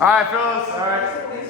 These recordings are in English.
All right, fellas. All right.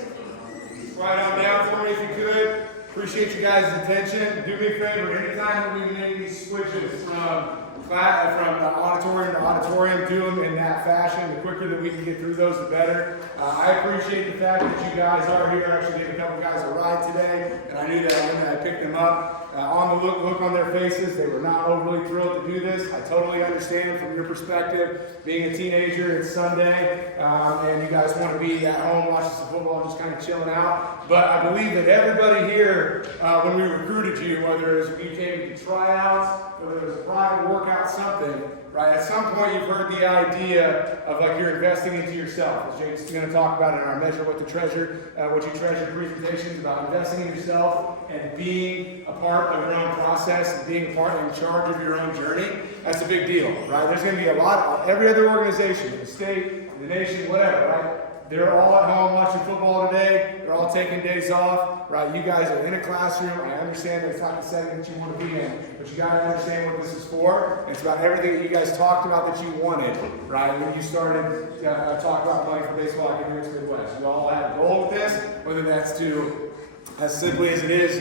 Quiet on down for me if you could. Appreciate you guys' attention. Do me a favor. Anytime that we make these switches from auditorium to auditorium, do them in that fashion. The quicker that we can get through those, the better. I appreciate the fact that you guys are here. I actually gave a couple guys a ride today, and I knew that when I picked them up. On the look on their faces, they were not overly thrilled to do this. I totally understand from your perspective. Being a teenager, it's Sunday, and you guys want to be at home watching some football, just kind of chilling out. But I believe that everybody here, when we recruited you, whether it was you came to tryouts, whether it was a private workout, something, right? At some point, you've heard the idea of like you're investing into yourself. As Jake's going to talk about in our Measure What You Treasure presentations, about investing in yourself and being a part of your own process and being part in charge of your own journey. That's a big deal, right? There's going to be a lot. Every other organization, the state, the nation, whatever, right? They're all at home watching football today. They're all taking days off, right? You guys are in a classroom. I understand that it's not the setting that you want to be in, but you got to understand what this is for. It's about everything that you guys talked about that you wanted, right? When you started to talk about playing for baseball academics Midwest, you all had a goal with this, whether that's to, as simply as it is,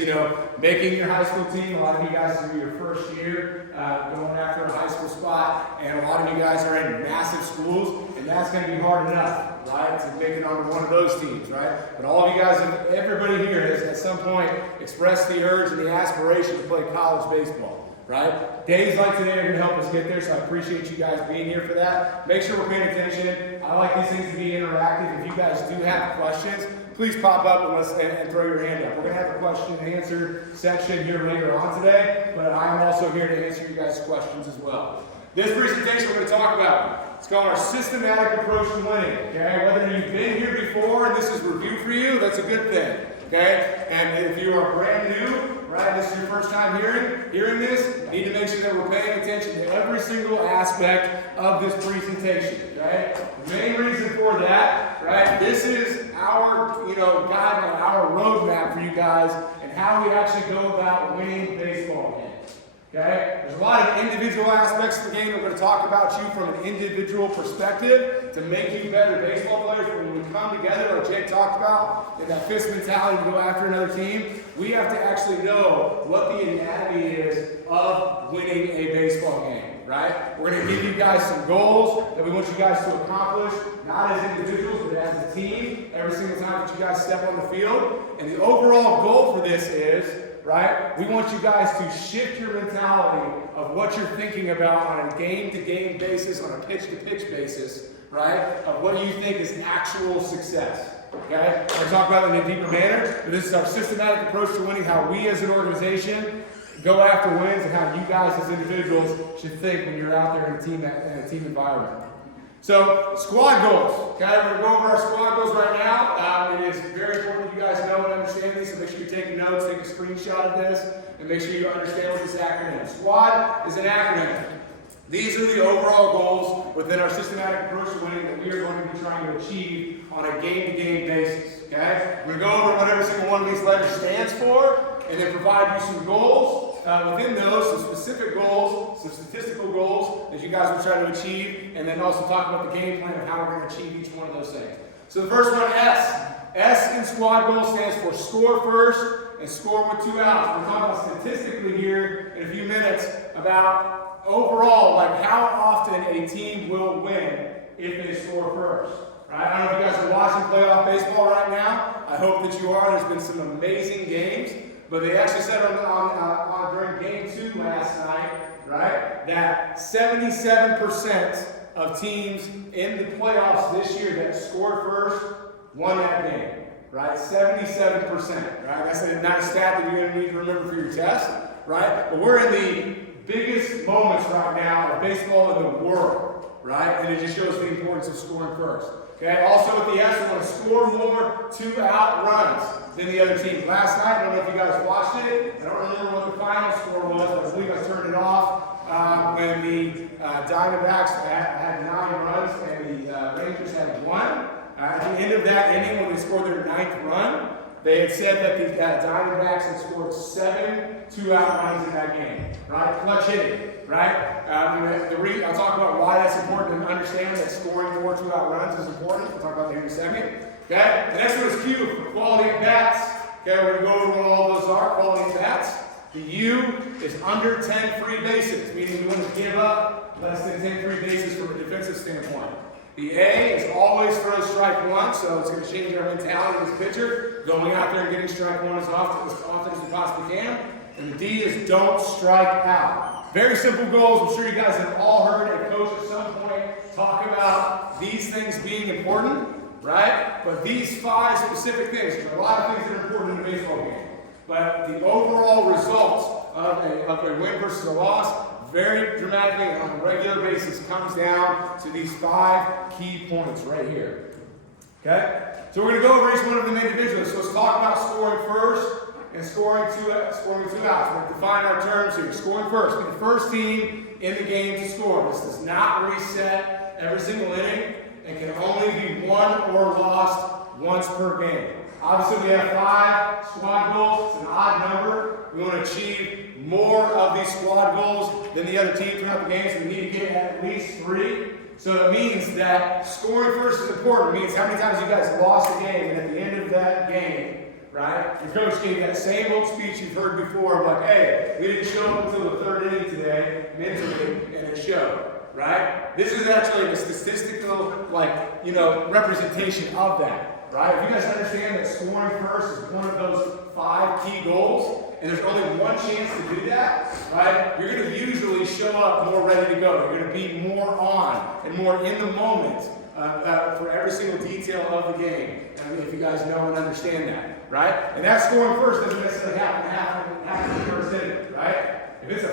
making your high school team. A lot of you guys are in your first year, going after a high school spot, and a lot of you guys are in massive schools, and that's going to be hard enough, right, to make it onto one of those teams, right? But all of you guys, everybody here has at some point expressed the urge and the aspiration to play college baseball, right? Days like today are going to help us get there, so I appreciate you guys being here for that. Make sure we're paying attention. I like these things to be interactive. If you guys do have questions, please pop up and throw your hand up. We're going to have a question and answer section here later on today, but I'm also here to answer you guys' questions as well. This presentation we're going to talk about, it's called our systematic approach to winning. Okay, whether you've been here before and this is review for you, that's a good thing. Okay, and if you are brand new, right, this is your first time hearing this, you need to make sure that we're paying attention to every single aspect of this presentation. Okay, the main reason for that, right, this is our guideline, our roadmap for you guys and how we actually go about winning baseball games. Okay? There's a lot of individual aspects of the game. We're going to talk about you from an individual perspective to make you better baseball players. But when we come together, like Jake talked about, in that fist mentality to go after another team, we have to actually know what the anatomy is of winning a baseball game. Right? We're going to give you guys some goals that we want you guys to accomplish, not as individuals, but as a team, every single time that you guys step on the field. And the overall goal for this is, right, we want you guys to shift your mentality of what you're thinking about on a game-to-game basis, on a pitch-to-pitch basis, right, of what you think is actual success. Okay? We're going to talk about it in a deeper manner, but this is our systematic approach to winning, how we as an organization go after wins, and how you guys as individuals should think when you're out there in a team environment. So, squad goals. Okay, we're going to go over our squad goals right now. It is very important that you guys know and understand these, so make sure you're taking notes, take a screenshot of this, and make sure you understand what this acronym is. Squad is an acronym. These are the overall goals within our systematic approach to winning that we are going to be trying to achieve on a game-to-game basis. Okay? We're going to go over what every single one of these letters stands for, and then provide you some goals. Within those, some specific goals, some statistical goals that you guys will try to achieve, and then also talk about the game plan of how we're going to achieve each one of those things. So the first one, S. S in squad goal stands for score first and score with 2 outs. We're talking about statistically here in a few minutes about overall, like how often a team will win if they score first. Right? I don't know if you guys are watching playoff baseball right now. I hope that you are. There's been some amazing games. But they actually said during game 2 last night, right, that 77% of teams in the playoffs this year that scored first won that game, right? 77%, right? That's not a stat that you're going to need to remember for your test, right? But we're in the biggest moments right now of baseball in the world, right? And it just shows the importance of scoring first. Okay, also with the S, we want to score more 2-out runs than the other team. Last night, I don't know if you guys watched it. I don't remember what the final score was, but I believe I turned it off when the Diamondbacks had 9 runs and the Rangers had 1. At the end of that inning, when they scored their 9th run, they had said that the Diamondbacks had scored 7 two-out runs in that game, right? Clutch hitting, right? I'll talk about why that's important and understand that scoring more two-out runs is important. We'll talk about that here in a second. Okay? The next one is Q for quality at bats. Okay, we're going to go over what all those are, quality at bats. The U is under 10 free bases, meaning you want to give up less than 10 free bases from a defensive standpoint. The A is always throw strike one, so it's going to change our mentality as a pitcher, going out there and getting strike one as often as we possibly can. And the D is don't strike out. Very simple goals. I'm sure you guys have all heard a coach at some point talk about these things being important, right? But these 5 specific things, there are a lot of things that are important in a baseball game. But the overall results of a win versus a loss, very dramatically on a regular basis, comes down to these 5 key points right here. Okay? So we're going to go over each one of them individually. So let's talk about scoring first and scoring two outs. We're going to define our terms here. Scoring first. Be the first team in the game to score. This does not reset every single inning and can only be won or lost once per game. Obviously, we have 5 squad goals. It's an odd number. We want to achieve more of these squad goals than the other team throughout the game, so we need to get at least 3. So it means that scoring first is important. It means how many times you guys lost a game, and at the end of that game, right, your coach gave that same old speech you've heard before, like, hey, we didn't show up until the 3rd inning today, mentally, and it showed. Right? This is actually a statistical, representation of that. Right? If you guys understand that scoring first is one of those 5 key goals, and there's only one chance to do that, right? You're going to usually show up more ready to go. You're going to be more on and more in the moment for every single detail of the game. If you guys know and understand that, right? And that scoring first doesn't necessarily happen in the first inning, right? If it's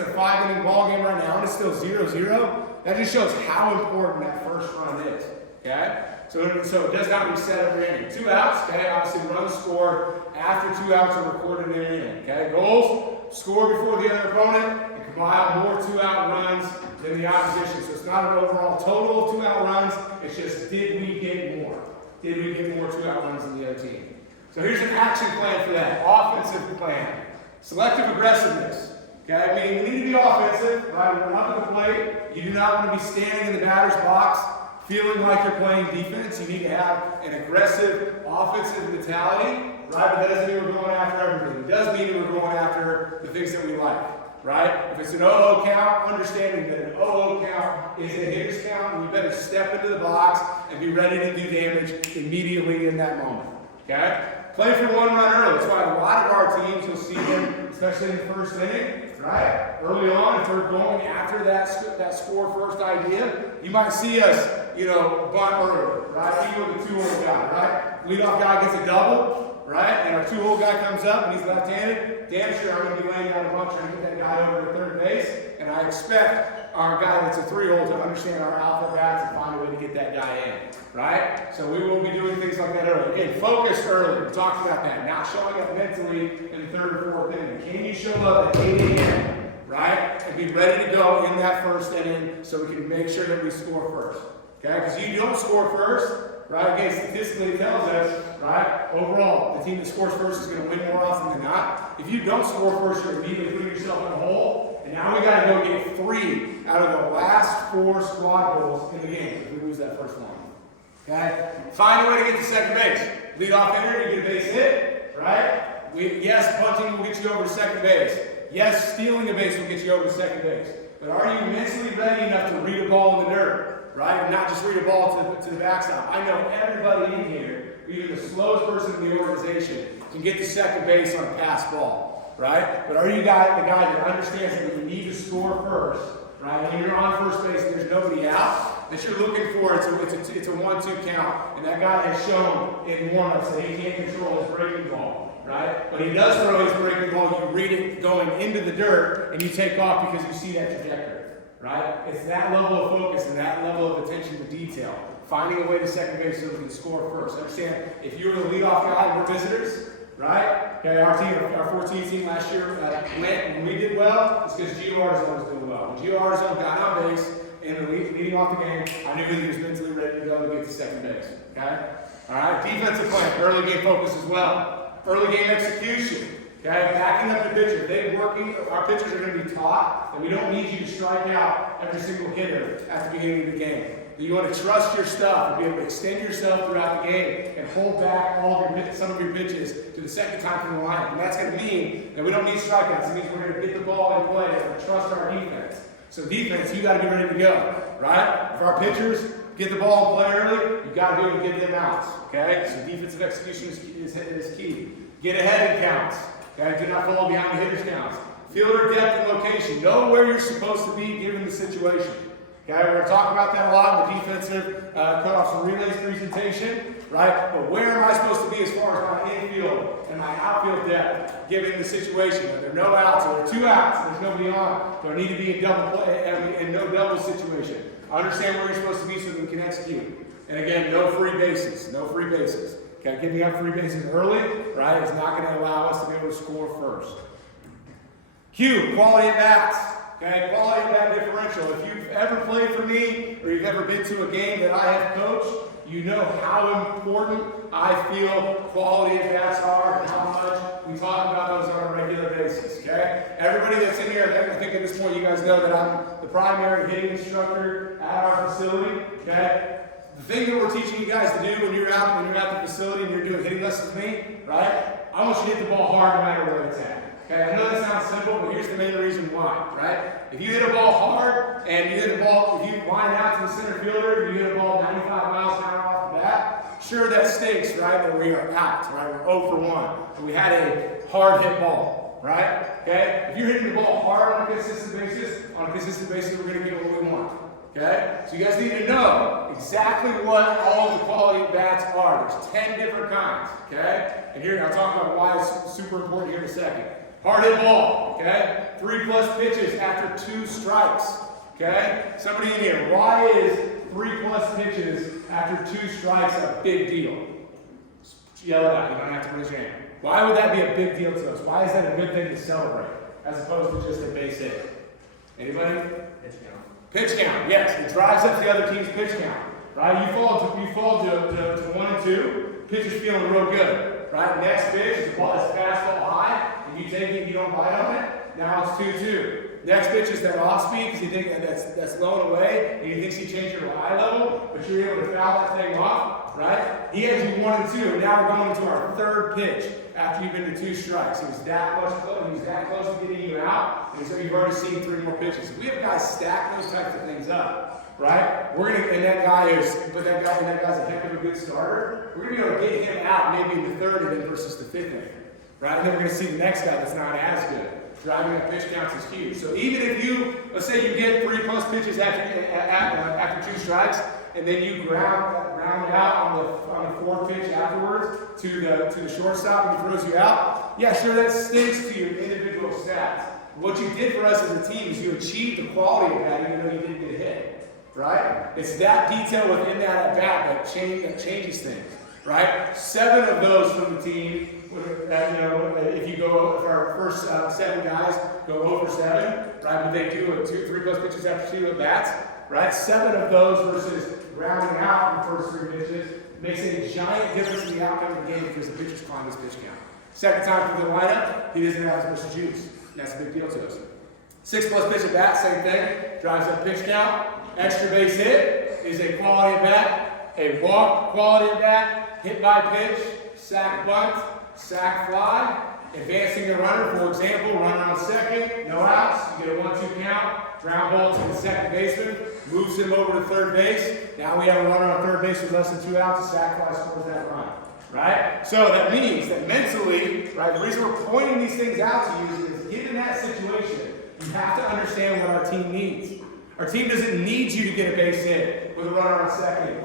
a 5-inning ball game right now and it's still 0-0, that just shows how important that first run is. Okay? So it does not reset every inning. 2 outs, okay? Obviously, runs scored after 2 outs are recorded in an inning. Okay? Goals, score before the other opponent, and compile more 2-out runs than the opposition. So it's not an overall total of 2-out runs. It's just, did we get more? Did we get more 2-out runs than the other team? So here's an action plan for that. Offensive plan. Selective aggressiveness. Okay, I mean, we need to be offensive, right? We're up at the plate. You do not want to be standing in the batter's box feeling like you're playing defense. You need to have an aggressive offensive mentality, right? But that doesn't mean we're going after everything. It does mean we're going after the things that we like, right? If it's an 0-0 count, understanding that an 0-0 count is a hitter's count, and you better step into the box and be ready to do damage immediately in that moment, okay? Play for 1 run early. That's why a lot of our teams, you'll see them, especially in the first inning, right? Early on, if we're going after that score first idea, you might see us, bunt early, right? Even with the 2-hole guy, right? Leadoff guy gets a double, right? And our 2-hole guy comes up and he's left-handed. Damn sure I'm going to be laying down a bunch trying to get that guy over to third base. And I expect our guy that's a 3-hole to understand our alpha bats and find a way to get that guy in, right? So we will be doing things like that early. Again, focus early. We talked about that. Not showing up mentally in the 3rd or 4th inning. Can you show up at 8 a.m., right? And be ready to go in that first inning so we can make sure that we score first, okay? Because you don't score first, right? Again, statistically it tells us, right, overall, the team that scores first is going to win more often than not. If you don't score first, you're immediately putting yourself in a hole. And now we got to go get 3 out of the last 4 squad goals in the game if we lose that first one. Okay? Find a way to get to second base. Lead off hitter, you get a base hit, right? Yes, punting will get you over to second base. Yes, stealing a base will get you over to second base. But are you mentally ready enough to read a ball in the dirt, right? And not just read a ball to the backstop. I know everybody in here, even the slowest person in the organization, can get to second base on a pass ball, right? But are you the guy that understands that you need to score first, right? When you're on first base and there's nobody out, that you're looking for, it's a 1-2 count. And that guy has shown in warm-ups that he can't control his breaking ball, right? But he does throw his breaking ball, you read it going into the dirt, and you take off because you see that trajectory, right? It's that level of focus and that level of attention to detail. Finding a way to second base so we can score first. Understand, if you're the leadoff guy and we're visitors, right? Okay, our 14 team last year went and we did well. It's because Gio Arzon was doing well. When Gio Arzon got on base in the leading off the game, I knew that he was mentally ready to go to get to second base. Okay? All right, defensive plan, early game focus as well. Early game execution. Okay, backing up the pitcher. Our pitchers are going to be taught that we don't need you to strike out every single hitter at the beginning of the game. You want to trust your stuff and be able to extend yourself throughout the game and hold back some of your pitches to the second time from the line. And that's going to mean that we don't need strikeouts. It means we're going to get the ball in play and trust our defense. So defense, you got to be ready to go, right? If our pitchers get the ball in play early, you got to be able to get them outs. Okay, so defensive execution is key. Get ahead in counts. Okay, do not fall behind the hitter's counts. Fielder depth and location. Know where you're supposed to be given the situation. Okay, we're going to talk about that a lot in the defensive cutoffs and relays presentation, right? But where am I supposed to be as far as my infield and my outfield depth, given the situation? If there are no outs, or there are 2 outs, and there's nobody on, do I need to be in double play and no double situation? Understand where you're supposed to be so that we can execute. And again, no free bases. No free bases. Okay, giving up free bases early, right, is not going to allow us to be able to score first. Q, quality at bats. Okay, quality at bat differential. If you've ever played for me or you've ever been to a game that I have coached, you know how important I feel quality at bats are and how much we talk about those on a regular basis. Okay, everybody that's in here, I think at this point you guys know that I'm the primary hitting instructor at our facility. Okay, the thing that we're teaching you guys to do when you're out at the facility and you're doing hitting lessons with me, right? I want you to hit the ball hard no matter where it's at. Okay, I know that sounds simple, but here's the main reason why, right? If you hit a ball hard and you hit a ball, if you line out to the center fielder, you hit a ball 95 miles an hour off the bat, sure that stinks, right? But we are out, right? We're 0 for 1. And we had a hard hit ball, right? Okay? If you're hitting the ball hard on a consistent basis, we're going to get what we want. Okay? So you guys need to know exactly what all of the quality of bats are. There's 10 different kinds. Okay? And here, I'll talk about why it's super important here in a second. Hard hit ball, okay? 3+ pitches after 2 strikes, okay? Somebody in here, why is 3+ pitches after 2 strikes a big deal? Just yell it out, you don't have to raise your hand. Why would that be a big deal to us? Why is that a good thing to celebrate as opposed to just a base hit? Anybody? Pitch count. Pitch count, yes. It drives up the other team's pitch count, right? You fall to 1 and 2, pitcher's feeling real good, right? Next pitch is fastball high. You take it, you don't bite on it, now it's 2-2. Next pitch is that off speed because you think that's low and away, and you think you change your eye level, but you're able to foul that thing off, right? He has you 1 and 2, and now we're going into our 3rd pitch after you've been to 2 strikes. He was that close to getting you out, and so you've already seen 3 more pitches. We have guys stack those types of things up, right? That guy's a heck of a good starter. We're gonna be able to get him out maybe in the 3rd inning versus the 5th inning. Right? And then we're going to see the next guy that's not as good. Driving up pitch counts is huge. So even if let's say you get 3+ pitches after 2 strikes, and then you ground out on the 4th pitch afterwards to the shortstop and he throws you out, yeah, sure, that stinks to your individual stats. What you did for us as a team is you achieved the quality of that even though you didn't get hit. Right? It's that detail within that at-bat that changes things. Right? 7 of those from the team. If you go for our first 7 guys, go over 7, right? But they do 3+ pitches after 2 at bats, right? 7 of those versus rounding out in the first 3 pitches makes a giant difference in the outcome of the game because the pitcher's climbing his pitch count. Second time for the lineup, he doesn't have as much juice. That's a big deal to us. 6+ pitch at bat, same thing, drives up pitch count. Extra base hit is a quality at bat, a walk quality at bat, hit by pitch, sack bunt, sack fly, advancing the runner, for example, runner on second, no outs, you get a 1-2 count, ground ball to the second baseman, moves him over to 3rd base. Now we have a runner on 3rd base with less than 2 outs, a sack fly scores that run, right? So that means that mentally, right, the reason we're pointing these things out to you is given that situation, you have to understand what our team needs. Our team doesn't need you to get a base hit with a runner on second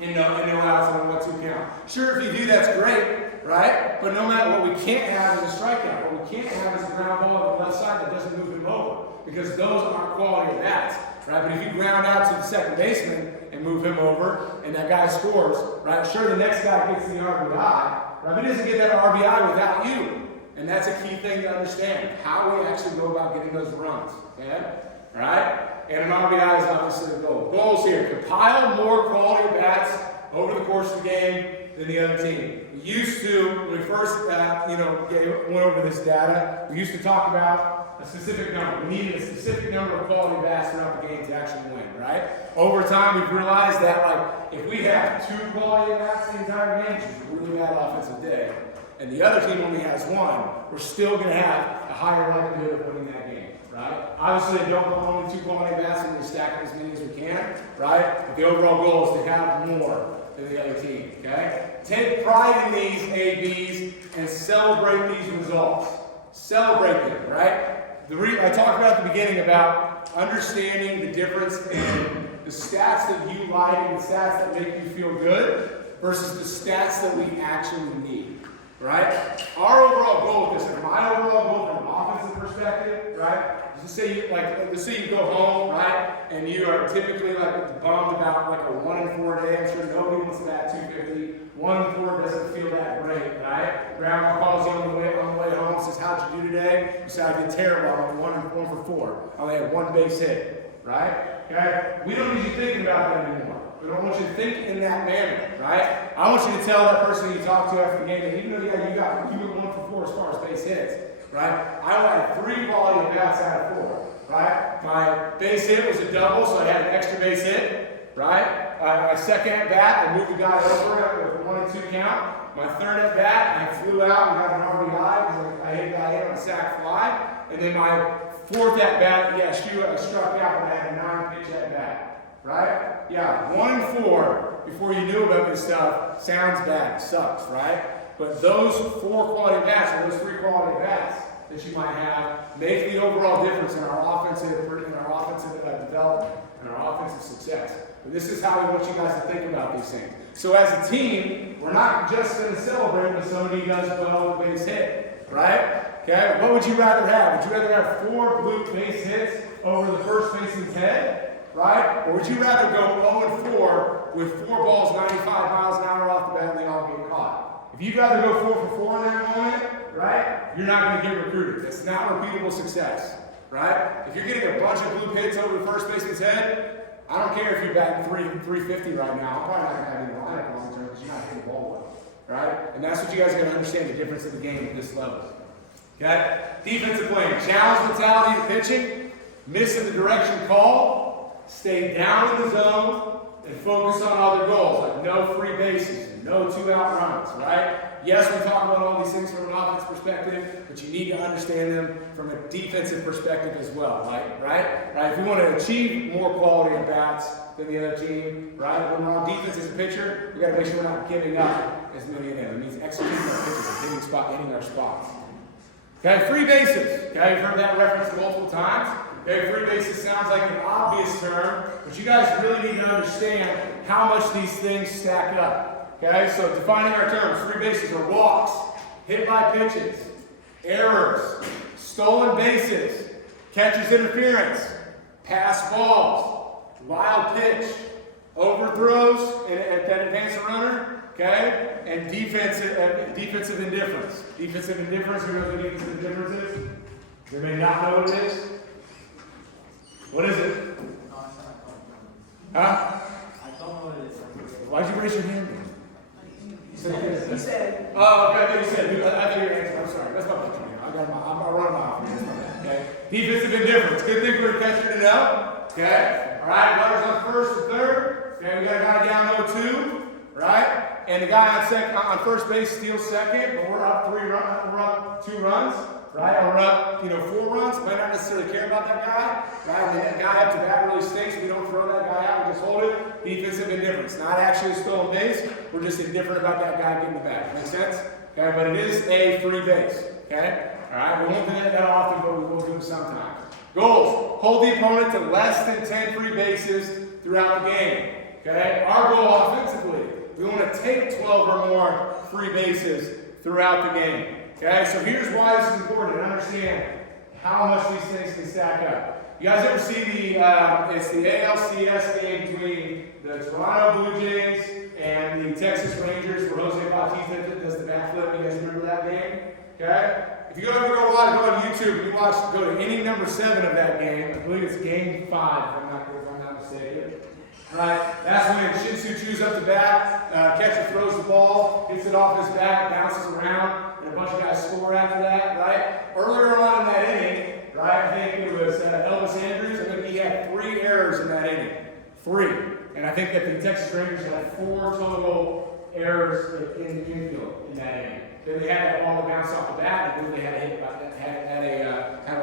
and no outs on a 1-2 count. Sure, if you do, that's great. Right? But no matter what we can't have is a strikeout. What we can't have is a ground ball on the left side that doesn't move him over. Because those aren't quality at bats. Right? But if you ground out to the second baseman and move him over and that guy scores, right? Sure, the next guy gets the RBI, right? But he doesn't get that RBI without you. And that's a key thing to understand. How we actually go about getting those runs. Okay? Right? And an RBI is obviously the goal. Goals here: compile more quality bats over the course of the game than the other team. We used to, when we first went over this data, we used to talk about a specific number. We needed a specific number of quality bats throughout the game to actually win, right? Over time, we've realized that if we have 2 quality bats the entire game, which is a really bad offensive day, and the other team only has 1, we're still going to have a higher likelihood of winning that game, right? Obviously, don't go only 2 quality bats and we stack as many as we can, right? But the overall goal is to have more than the other team, okay? Take pride in these ABs and celebrate these results. Celebrate them, right? I talked about at the beginning about understanding the difference in the stats that you like and the stats that make you feel good versus the stats that we actually need, right? Our overall goal with this, my overall goal from an offensive perspective, right? Let's say you go home, right, and you are typically bummed about a 1-4 day. I'm sure nobody wants to bat 250. 1-4 doesn't feel that great, right? Grandma calls you on the way home, says, "How'd you do today?" You say, "I did terrible. I'm 1 for 4. I only had 1 base hit," right? Okay? We don't need you thinking about that anymore. We don't want you to think in that manner, right? I want you to tell that person you talk to after the game that even though you were 1 for 4 as far as base hits, right? I had 3 quality bats out of 4, right? My base hit was a double, so I had an extra base hit, right? My second at bat, I moved the guy over with a 1 and 2 count. My third at bat, I flew out and got an RBI because I hit a guy in on a sac fly. And then my fourth at bat, I struck out and I had a 9-pitch at bat, right? Yeah, 1 and 4 before you knew about this stuff sounds bad, sucks, right? But those 4 quality bats, or those 3 quality bats that you might have, make the overall difference in our offensive development and our offensive success. But this is how we want you guys to think about these things. So as a team, we're not just going to celebrate when somebody does well with a base hit, right? Okay. What would you rather have? Would you rather have 4 blue base hits over the first baseman's head, right? Or would you rather go 0 and 4 with 4 balls 95 miles an hour off the bat and they all get caught? If you'd rather go 4 for 4 in that moment, right, you're not going to get recruited. That's not repeatable success, right? If you're getting a bunch of blue hits over the first baseman's head, I don't care if you're batting 350 right now. I'm probably not going to have any lineup long term because you're not hitting the ball well, right? And that's what you guys are going to understand, the difference of the game at this level. Okay? Defensive playing. Challenge mentality in pitching. Miss in the direction call. Stay down in the zone and focus on other goals, like no free bases, no 2-out runs, right? Yes, we talk about all these things from an offense perspective, but you need to understand them from a defensive perspective as well, right? If we want to achieve more quality at bats than the other team, right? When we're on defense as a pitcher, we got to make sure we're not giving up as many of them. It means executing our pitches and hitting our spots. Okay, free bases. Okay, you've heard that referenced multiple times. Okay, free bases sounds like an obvious term, but you guys really need to understand how much these things stack up. Okay, so defining our terms, free bases are walks, hit by pitches, errors, stolen bases, catcher's interference, pass balls, wild pitch, overthrows that advance the runner, okay, and defensive indifference. Defensive indifference, who knows what defensive indifference is? Does anybody not know what it is? What is it? Huh? I don't know what it is. Why'd you raise your hand? You said. Oh, okay, I thought you said. I thought you were answering. I'm sorry. That's not what I'm running my office. Okay. Defensive indifference. Good thing for a catcher to know. Okay. All right. Runners on first and third. Okay. We got a guy down 0-2. Right. And the guy on first base steals second, but we're up 2 runs. Right? Or we're up 4 runs. Might not necessarily care about that guy. Right. And that guy up to bat really stinks. We don't throw that guy out. We just hold it. Defensive indifference. Not actually a stolen base. We're just indifferent about that guy getting the bat. Make sense? Okay. But it is a free base. Okay. All right. We won't do that often, but we will do it sometimes. Goals. Hold the opponent to less than 10 free bases throughout the game. Okay. Our goal offensively, we want to take 12 or more free bases throughout the game. Okay, so here's why this is important to understand how much these things can stack up. You guys ever see it's the ALCS game between the Toronto Blue Jays and the Texas Rangers where Jose Bautista does the backflip? You guys remember that game? Okay? If you ever go on YouTube, go to inning number 7 of that game. I believe it's game 5, if I'm not mistaken. Right, that's when Shin-Soo chews up the bat, catcher throws the ball, hits it off his bat, bounces around, and a bunch of guys score after that, right? Earlier on in that inning, right, I think it was Elvis Andrews, I think he had 3 errors in that inning. 3. And I think that the Texas Rangers had 4 total errors in the infield in that inning. Then they had that ball to bounce off the bat, and then they had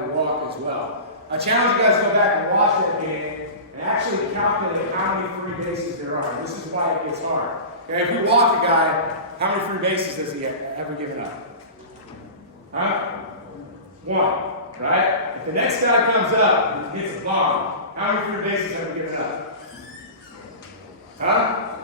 a walk as well. I challenge you guys to go back and watch that game and actually calculate how many free bases there are. This is why it gets hard. Okay, if we walk a guy, how many free bases has he ever given up? Huh? 1, right? If the next guy comes up and hits a bomb, how many free bases have we given up? Huh?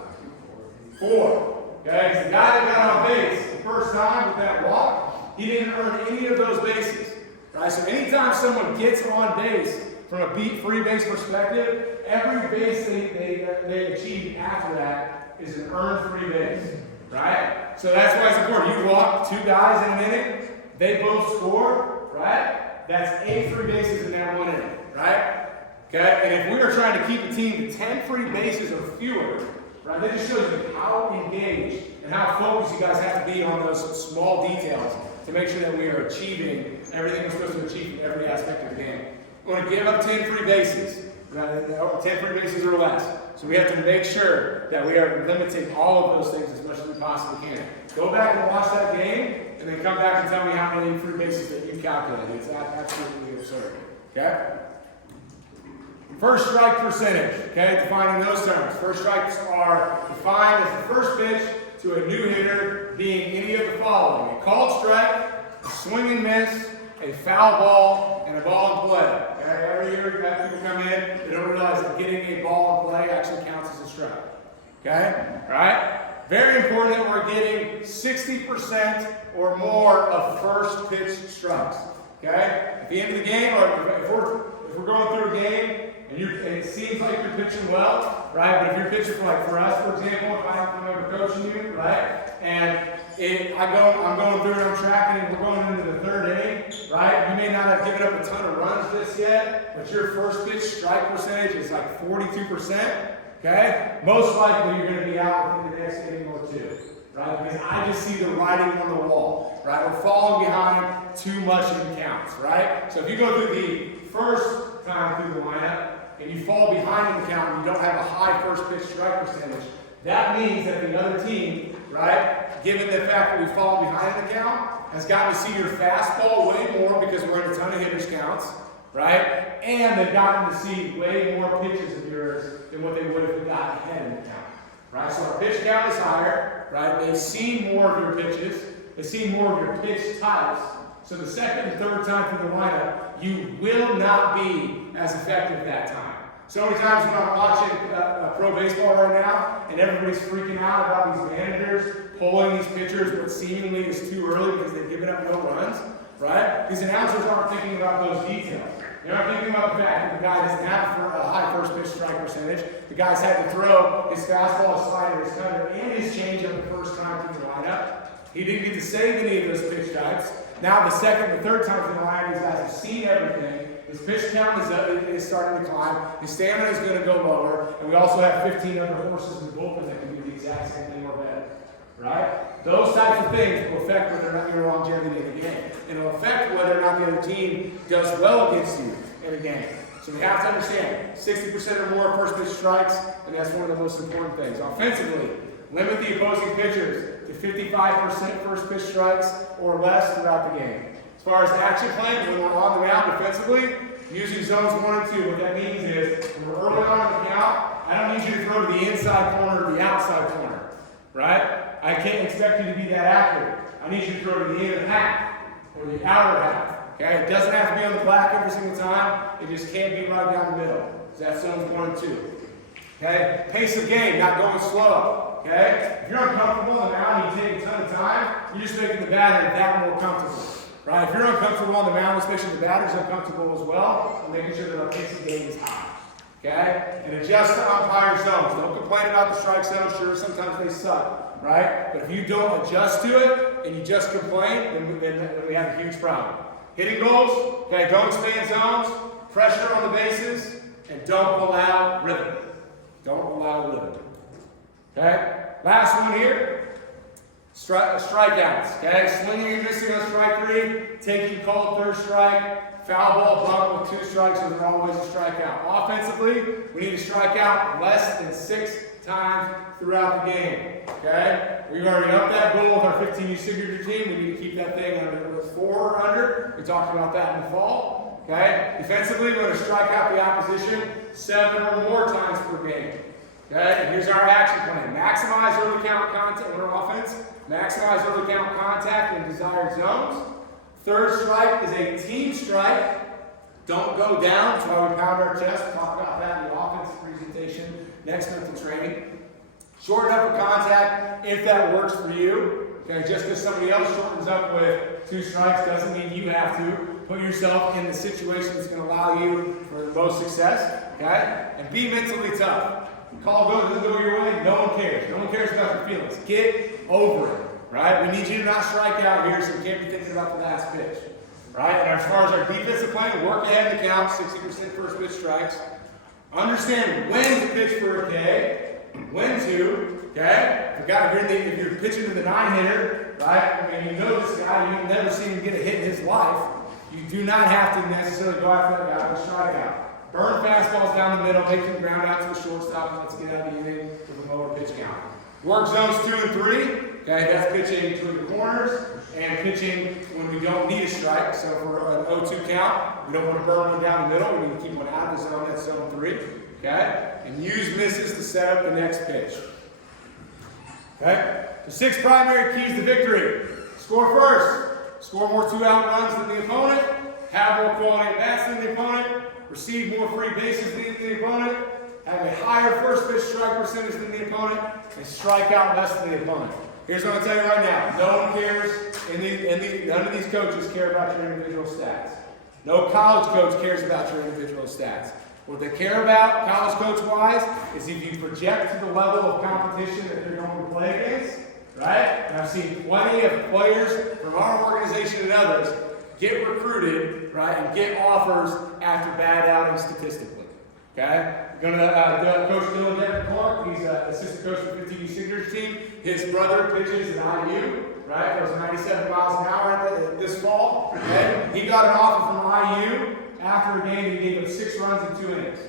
4. Okay, because the guy that got on base the first time with that walk, he didn't earn any of those bases. Right? So anytime someone gets on base from a free base perspective, every base they achieve after that is an earned free base. Right? So that's why it's important. You walk 2 guys in an inning, they both score, right? That's 8 free bases in that 1 inning, right? Okay? And if we are trying to keep a team to 10 free bases or fewer, right, that just shows you how engaged and how focused you guys have to be on those small details to make sure that we are achieving everything we're supposed to achieve in every aspect of the game. We want to give up 10 free bases, right? 10 free bases or less. So we have to make sure that we are limiting all of those things as much as we possibly can. Go back and watch that game, and then come back and tell me how many free bases that you calculated. It's absolutely absurd. Okay? First strike percentage, okay, defining those terms. First strikes are defined as the first pitch to a new hitter being any of the following: a called strike, a swing and miss, a foul ball, and a ball in play. Okay? Every year you have people come in, they don't realize that getting a ball in play actually counts as a strike. Okay? All right? Very important that we're getting 60% or more of first pitch strikes. Okay? At the end of the game, or if we're going through a game, and it seems like you're pitching well, right? But if you're pitching for us, for example, if I'm ever coaching you, right? And I'm going through and I'm tracking, and we're going into the 3rd inning, right? You may not have given up a ton of runs just yet, but your first pitch strike percentage is like 42%. Okay? Most likely you're going to be out within the next inning or 2, right? Because I just see the writing on the wall, right? We're falling behind too much in counts, right? So if you go through the first time through the lineup, and you fall behind in the count and you don't have a high first pitch strike percentage, that means that the other team, right, given the fact that we've fallen behind in the count, has gotten to see your fastball way more because we're in a ton of hitters counts, right? And they've gotten to see way more pitches of yours than what they would if we got ahead in the count, right? So our pitch count is higher, right? They've seen more of your pitches. They've seen more of your pitch types. So the second and third time through the lineup, you will not be as effective that time. So many times when I'm watching pro baseball right now, and everybody's freaking out about these managers pulling these pitchers what seemingly is too early because they've given up no runs, right? These announcers aren't thinking about those details. They're not thinking about the fact that the guy doesn't have a high first pitch strike percentage. The guy's had to throw his fastball, his slider, his cutter, and his changeup the first time through the lineup. He didn't get to save any of those pitch types. Now the second and third time through the lineup, these guys have seen everything. His pitch count is starting to climb. His stamina is going to go lower. And we also have 15 other horses in the bullpen that can do the exact same thing or better. Right? Those types of things will affect whether or not your longevity in the game. And it will affect whether or not the other team does well against you in a game. So we have to understand, 60% or more first pitch strikes, and that's one of the most important things. Offensively, limit the opposing pitchers to 55% first pitch strikes or less throughout the game. As far as action plan, when we're on the mound defensively, using zones 1 and 2, what that means is, when we're early on in the count, I don't need you to throw to the inside corner or the outside corner, right? I can't expect you to be that accurate. I need you to throw to the inner half or the outer half, okay? It doesn't have to be on the black every single time. It just can't be right down the middle. So that's zones 1 and 2, okay? Pace of game, not going slow, okay? If you're uncomfortable on the mound and you take a ton of time, you're just making the batter that more comfortable. Right? If you're uncomfortable on the mound, especially the batter's uncomfortable as well, I'm making sure that our pace of game is high. Okay? And adjust to umpire zones. Don't complain about the strike zone. Sure, sometimes they suck, right? But if you don't adjust to it and you just complain, then we have a huge problem. Hitting goals, okay, don't expand zones, pressure on the bases, and don't allow rhythm. Don't allow rhythm. Okay? Last one here. Strikeouts, okay? Swinging and missing on strike 3, taking called third strike, foul ball bunt with 2 strikes, so they're always a strikeout. Offensively, we need to strike out less than 6 times throughout the game, okay? We've already upped that goal with our 15U signature team. We need to keep that thing under with 4 or under. We talked about that in the fall, okay? Defensively, we're going to strike out the opposition 7 or more times per game. Okay, and here's our action plan. Maximize early count contact with our offense. Maximize early count contact in desired zones. Third strike is a team strike. Don't go down. That's why we pound our chest. We'll talk about that in the offense presentation next month in training. Shorten up for contact if that works for you. Okay, just because somebody else shortens up with 2 strikes doesn't mean you have to. Put yourself in the situation that's going to allow you for the most success. Okay, and be mentally tough. You call doesn't go your way, no one cares. No one cares about your feelings. Get over it, right? We need you to not strike out here, so we can't be thinking about the last pitch, right? And as far as our defensive plan, work ahead of the count, 60% first pitch strikes. Understand when to pitch for a K, when to, okay? If you're pitching to the 9-hitter, right? I mean, you know this guy, you've never seen him get a hit in his life. You do not have to necessarily go after that guy with a strikeout. Burn fastballs down the middle, make them ground out to the shortstop, and let's get out of the inning with a lower pitch count. Work zones 2 and 3. Okay, that's pitching between the corners and pitching when we don't need a strike. So for an 0-2 count, we don't want to burn one down the middle. We need to keep one out of the zone. That's zone 3. Okay, and use misses to set up the next pitch. Okay, the 6 primary keys to victory: score first, score more 2-out runs than the opponent, have more quality at bats than the opponent, receive more free bases than the opponent, have a higher first pitch strike percentage than the opponent, and strike out less than the opponent. Here's what I'll tell you right now. No one cares, none of these coaches care about your individual stats. No college coach cares about your individual stats. What they care about, college coach-wise, is if you project to the level of competition that they're going to play against, right? And I've seen plenty of players from our organization and others get recruited, right, and get offers after bad outings statistically, okay? We're going to Coach Dylan Devin Clark, he's an assistant coach for the 15U Signatures team. His brother pitches at IU, right? That was 97 miles an hour this fall, okay? He got an offer from IU after a game. He gave him 6 runs in 2 innings,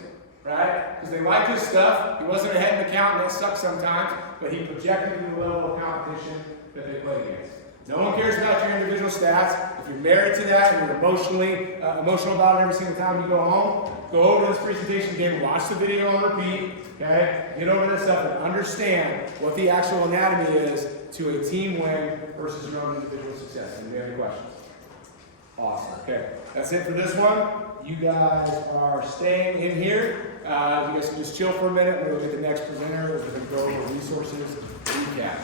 right? Because they liked his stuff. He wasn't ahead in the count, and that sucks sometimes, but he projected to the level of competition that they play against. No one cares about your individual stats. If you're married to that and you're emotional about it every single time you go home, go over this presentation again, watch the video on repeat, okay? Get over this stuff and understand what the actual anatomy is to a team win versus your own individual success. Do you have any questions? Awesome. Okay, that's it for this one. You guys are staying in here. You guys can just chill for a minute and we'll get the next presenter. We're going to go over resources recap.